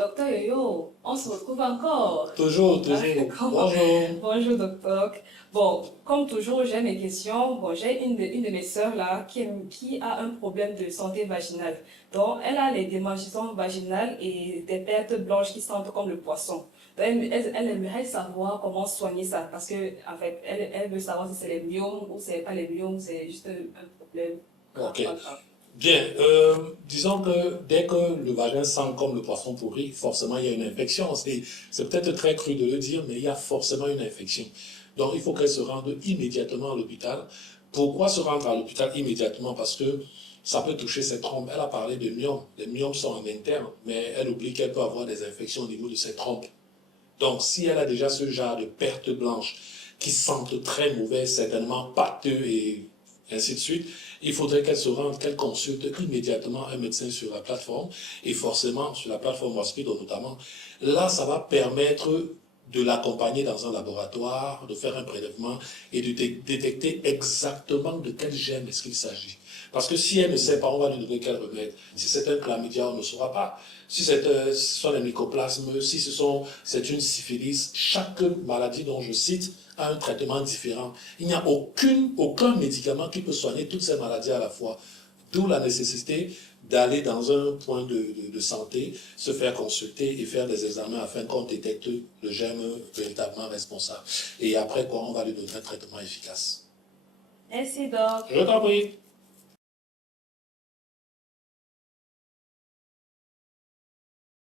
Docteur Yoyo, on se retrouve encore. Toujours, toujours. Bonjour. Bonjour, docteur. Bon, comme toujours, j'ai mes questions. Bon, j'ai une de mes sœurs là qui a un problème de santé vaginale. Donc, elle a les démangeaisons vaginales et des pertes blanches qui sentent comme le poisson. Donc, elle aimerait savoir comment soigner ça parce que, en fait, elle veut savoir si c'est les myomes ou c'est pas les myomes, c'est juste un problème. Ok. Bien, disons que dès que le vagin sent comme le poisson pourri, forcément il y a une infection. C'est peut-être très cru de le dire, mais il y a forcément une infection. Donc il faut qu'elle se rende immédiatement à l'hôpital. Pourquoi se rendre à l'hôpital immédiatement? Parce que ça peut toucher ses trompes. Elle a parlé de myomes. Les myomes sont en interne, mais elle oublie qu'elle peut avoir des infections au niveau de ses trompes. Donc si elle a déjà ce genre de pertes blanches qui sentent très mauvais, certainement pâteux et ainsi de suite, il faudrait qu'elle se rende, qu'elle consulte immédiatement un médecin sur la plateforme, et forcément sur la plateforme Hospital notamment. Là, ça va permettre de l'accompagner dans un laboratoire, de faire un prélèvement et de détecter exactement de quel gène est-ce qu'il s'agit. Parce que si elle ne sait pas, on va lui donner quel remède. Si c'est un chlamydia, on ne saura pas. Si ce sont les mycoplasmes, si c'est une syphilis, chaque maladie dont je cite a un traitement différent. Il n'y a aucun médicament qui peut soigner toutes ces maladies à la fois. D'où la nécessité d'aller dans un point de santé, se faire consulter et faire des examens afin qu'on détecte le gène véritablement responsable. Et après quoi, on va lui donner un traitement efficace. Merci, doc. Je t'en prie.